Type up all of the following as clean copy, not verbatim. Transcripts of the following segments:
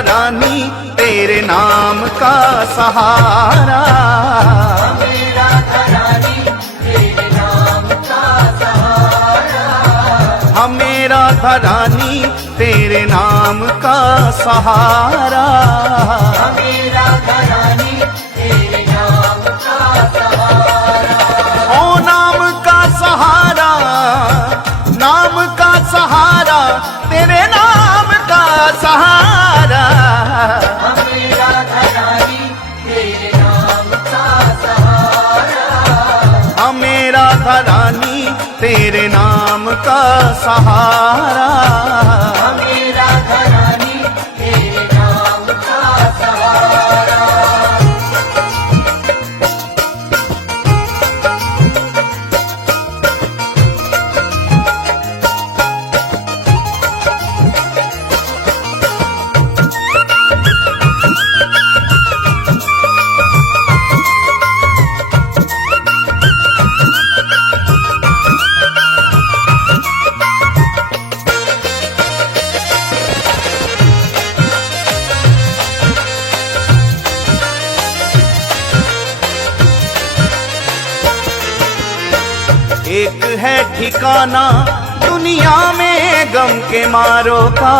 रानी तेरे नाम का सहारा, मेरा रानी तेरे नाम का सहारा, मेरा रानी तेरे नाम का सहारा, मेरा रानी तेरे नाम का सहारा। ओ नाम का सहारा, नाम का सहारा, तेरे नाम का सहारा, मेरा रानी तेरे नाम का सहारा, मेरा रानी तेरे नाम का सहारा, मेरा रानी तेरे नाम का सहारा। एक है ठिकाना दुनिया में गम के मारों का,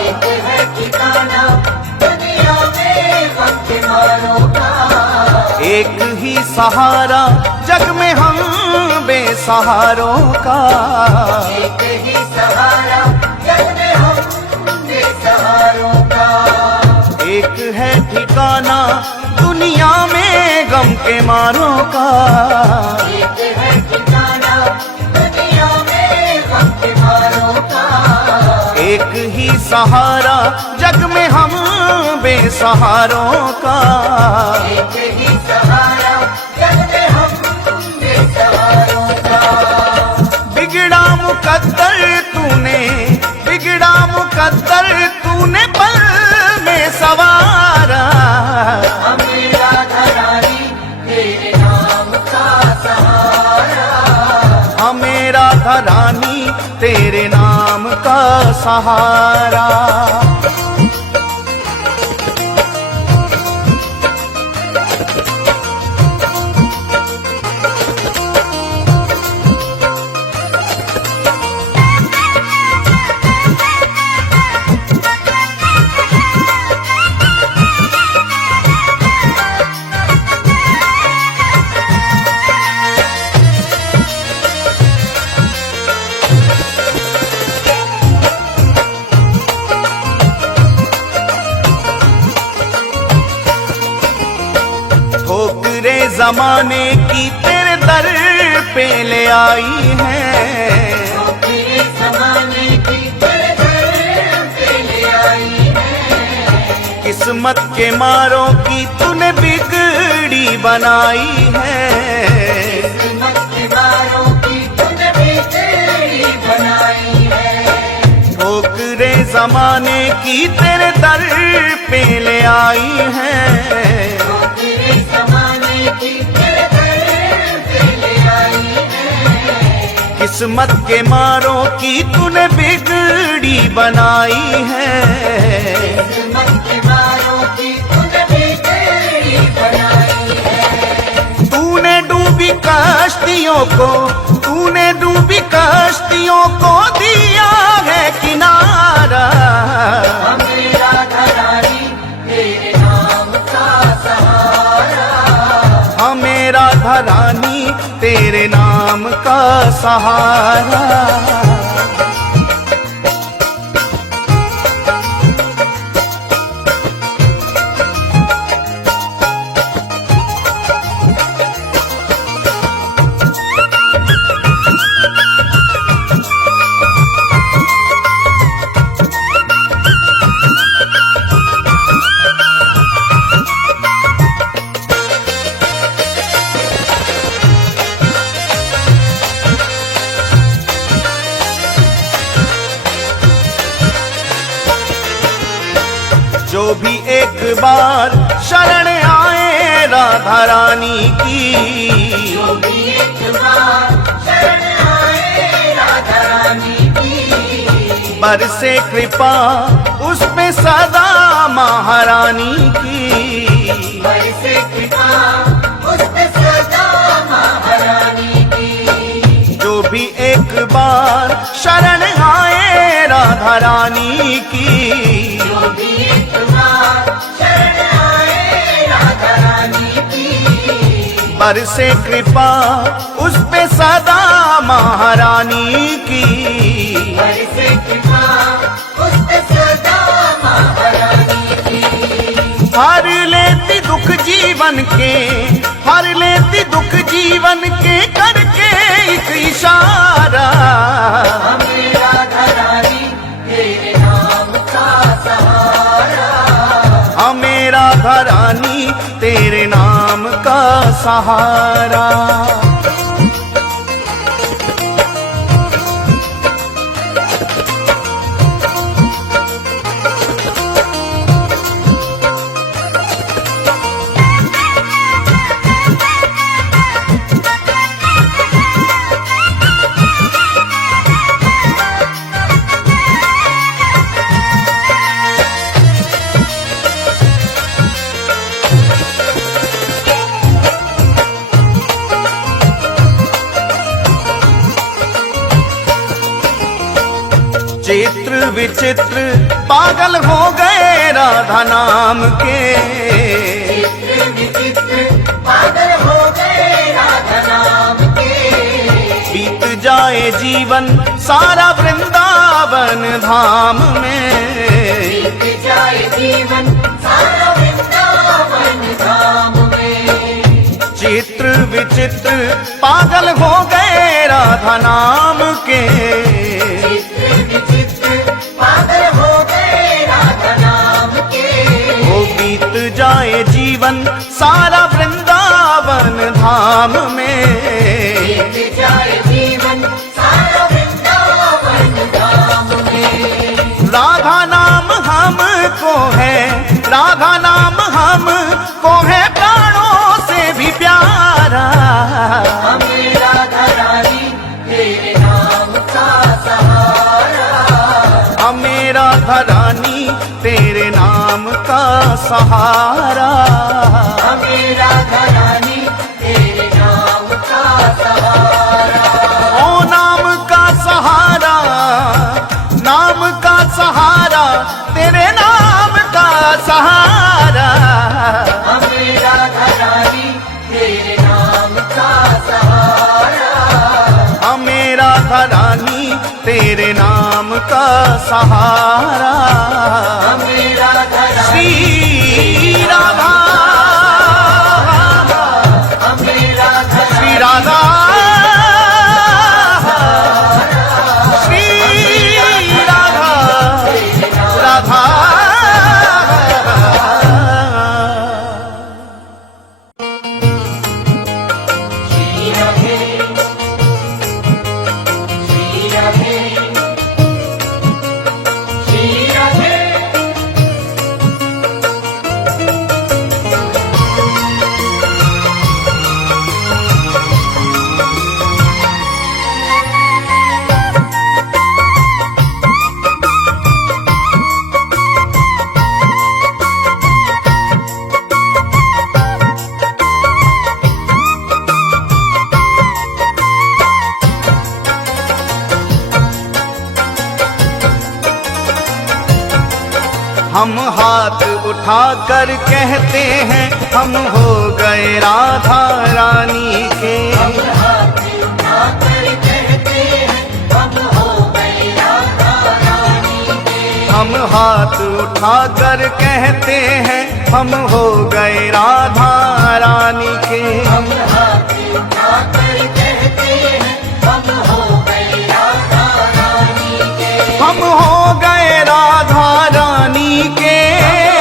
एक है ठिकाना दुनिया में गम के मारों का, एक ही सहारा जग में हम बेसहारों का, एक ही सहारा जग में हम बेसहारों का। एक है ठिकाना दुनिया में गम के मारों का, एक है ठिकाना दुनिया में गम के मारों का, एक ही सहारा जग में हम बेसहारों का, एक ही सहारा जग में हम बेसहारों का। बिगड़ा मुकद्दर तूने, बिगड़ा मुकद्दर तूने पल में सवारा, मेरा रानी तेरे नाम का सहारा, मेरा रानी तेरे नाम का सहारा। ठोकरे जमाने की तेरे दर पे ले आई है, तेरे ज़माने की तेरे दर पे ले आई है, किस्मत के मारों की तूने बिगड़ी बनाई है, किस्मत के मारों की तूने बिगड़ी बनाई है। ठोकरे जमाने की तेरे दर पे ले आई है, तेरे ज़माने की तेरे दर पे ले आई है, किस्मत के मारों की तूने बिगड़ी बनाई है, किस्मत के मारों की तूने बिगड़ी बनाई है। तूने डूबी कश्तियों को, तूने डूबी कश्तियों को दिया है किनारा। हमें राधा रानी तेरे नाम का सहारा। हमें राधा रानी तेरे नाम का सहारा। जो भी एक बार शरण आए राधा रानी की, जो भी एक बार शरण आए राधा रानी की, बरसे कृपा उस पे सदा महारानी की। बरसे कृपा उस पे सदा महारानी की। जो भी एक बार शरण आए राधा रानी की, जो भी एक बार शरण आए राधा रानी की, बरसे कृपा उस पे सदा महारानी की। बरसे कृपा उस पे सदा महारानी की। हर लेती दुख जीवन के, हर लेती दुख जीवन के, करके एक इशारा। हमें राधा रानी तेरे नाम का सहारा। हमें राधा रानी तेरे नाम का सहारा। चित्र विचित्र पागल हो गए राधा नाम के, चित्र विचित्र पागल हो गए राधा नाम के। बीत जाए जीवन सारा वृंदावन धाम में। बीत जाए जीवन सारा वृंदावन धाम में। चित्र विचित्र पागल हो गए राधा नाम के, चित्र विचित्र पागल हो गए राधा नाम के। वो बीत जाए जीवन सारा वृंदावन धाम में। बीत जाए जीवन सारा वृंदावन धाम में। राधा नाम हमको है, राधा नाम हमको है प्राणों से भी प्यारा। हमें राधा रानी तेरे नाम का सहारा। हमें राधा रानी तेरे नाम का सहारा। हमें राधा रानी तेरे नाम का सहारा। ओ नाम का सहारा, नाम का सहारा, तेरे नाम का सहारा। हमें राधा रानी तेरे नाम का सहारा। हमें राधा रानी तेरे नाम का सहारा। हमें राधा रानी श्री राधा, हमें राधा श्री राधा, श्री राधा, राधा। श्री राधे, श्री राधे, श्री राधे, हम हाथ उठाकर कहते हैं हम हो गए राधा रानी के। हम हाथ उठाकर कहते हैं हम हो गए राधा रानी के। हम हाथ उठाकर कहते हैं हम हो गए राधा रानी के। हम हाथ उठाकर कहते हैं हम हो गए राधा रानी के। हम हो गए राधा रानी के।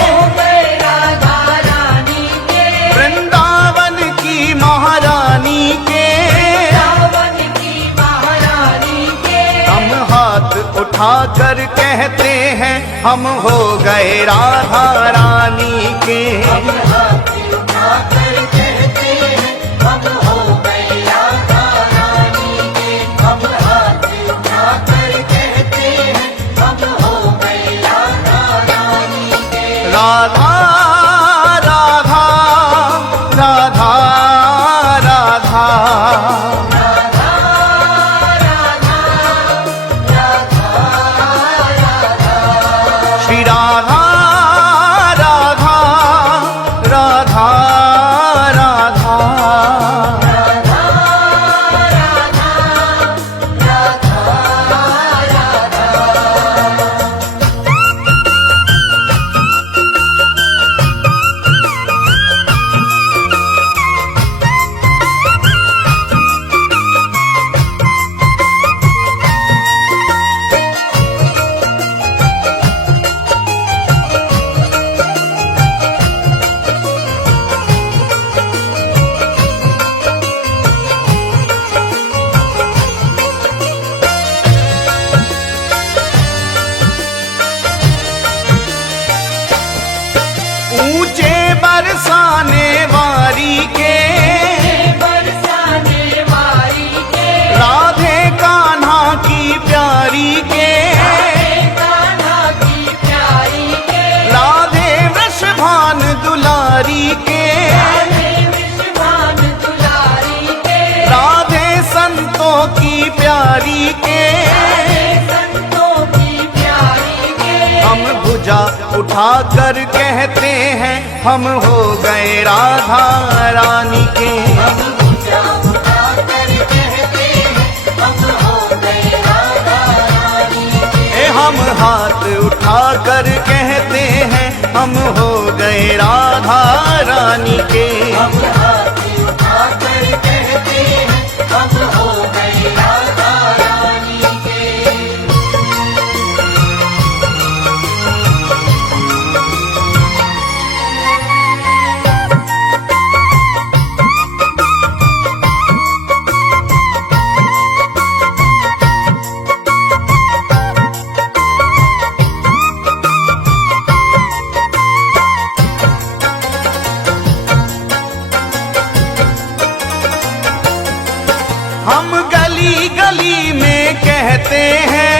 हो गए राधा रानी के। वृंदावन की महारानी के। रावण की महारानी के। हम हाथ उठाकर कहते हैं हम हो गए राधा रानी के। हम हाथ उठाकर कहते हैं हम हो गए राधा रानी के। हम हाथ उठाकर कहते हैं हम हो गए राधा रानी के। राधा राधा राधा राधा राधा राधा राधा राधा। श्री राधा राधा राधा राधा। राधा राधा राधा। ऊंचे बरसाने वारी के। बरसाने वाली के। राधे कान्हा की प्यारी के। कान्हा की प्यारी के। राधे वृषभान दुलारी के। राधे विश्वान दुलारी के। राधे संतों की प्यारी के। राधे संतों की प्यारी के। हम भुजा उठाकर कहते हैं हम हो गए राधा रानी के। हम पूजा उठाकर कहते हैं हम हो गए राधा रानी के। ए हम हाथ उठाकर कहते हैं हम हो गए राधा रानी के। हम हाथ उठाकर कहते हैं हम हो गए राधा रानी के। हम गली गली में कहते हैं।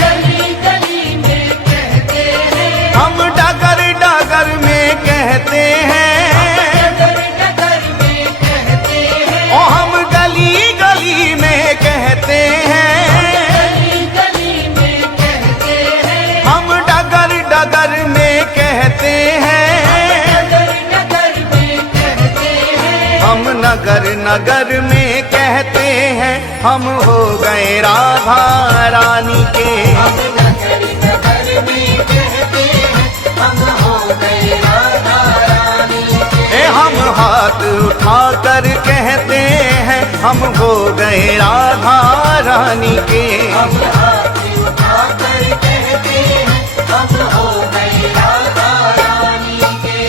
गली गली में कहते हैं। हम डगर डगर में कहते हैं। डगर डगर में कहते हैं। ओ हम गली गली में कहते हैं। गली गली में कहते हैं। हम डगर डगर में कहते हैं। डगर डगर में कहते हैं। हम नगर नगर में कहते हैं हम हो गए राधा रानी के। हम नगर नगर में कहते हैं हम हो गए राधा रानी के। ए हम हाथ उठाकर कहते हैं हम हो गए राधा रानी के। हम हाथ उठाकर कहते हैं हम हो गए राधा रानी के।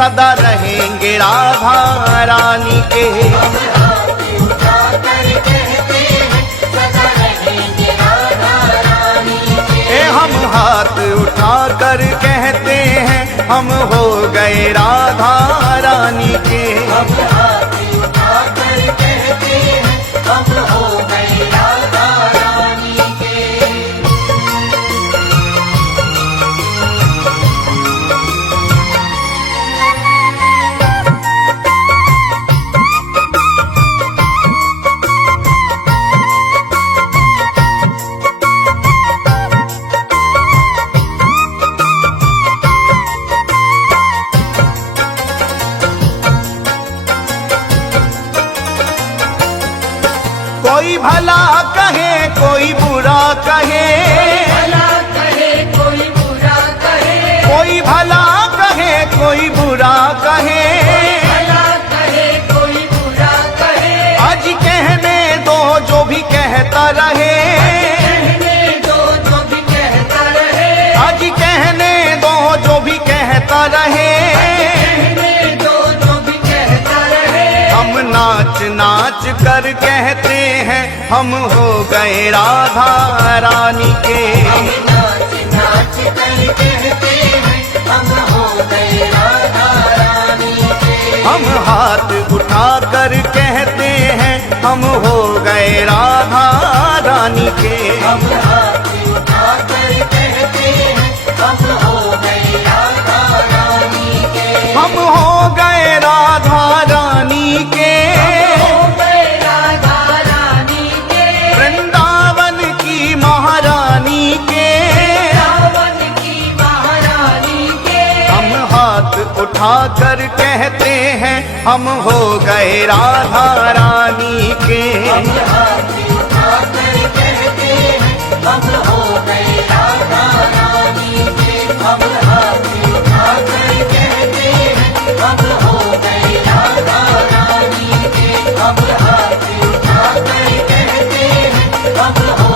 सदा रहेंगे राधा रानी के। हम हाथ उठाकर कहते हैं सदा रहेंगे राधा रानी के। हम हाथ उठाकर कहते हैं हम हो गए राधा रानी के। हम हाथ उठाकर कहते हैं हम हो गए राधा रानी के। कोई भला कहे कोई बुरा कहे, भला कहे कोई बुरा कहे, कोई भला कहे कोई बुरा कहे, भला कहे कोई बुरा कहे। आज कहने दो जो भी कहता रहे, कहने दो जो भी कहता रहे, आज कहने दो जो भी कहता रहे। कहने दो जो भी कहता रहे। हम नाच नाच कर कहते हैं हम हो गए राधा रानी के। हम नाच नाच कर कहते हैं हम हो गए राधा रानी के। हम हाथ उठाकर कहते हैं हम हो गए राधा रानी के। हम हाथ उठाकर कहते हैं हम हो गए राधा रानी के। हम हो गए राधा रानी के। हो गए राधा रानी के। वृंदावन की महारानी के। रावण की महारानी के। हम हाथ उठाकर कहते हैं हम हो गए राधा रानी के। हम हाथ उठाकर कहते हैं हम हो गए राधा रानी के। हम हाथ उठाकर कहते हैं हम हो गए राधा रानी के। हम हाथ उठाकर कहते हैं हम हो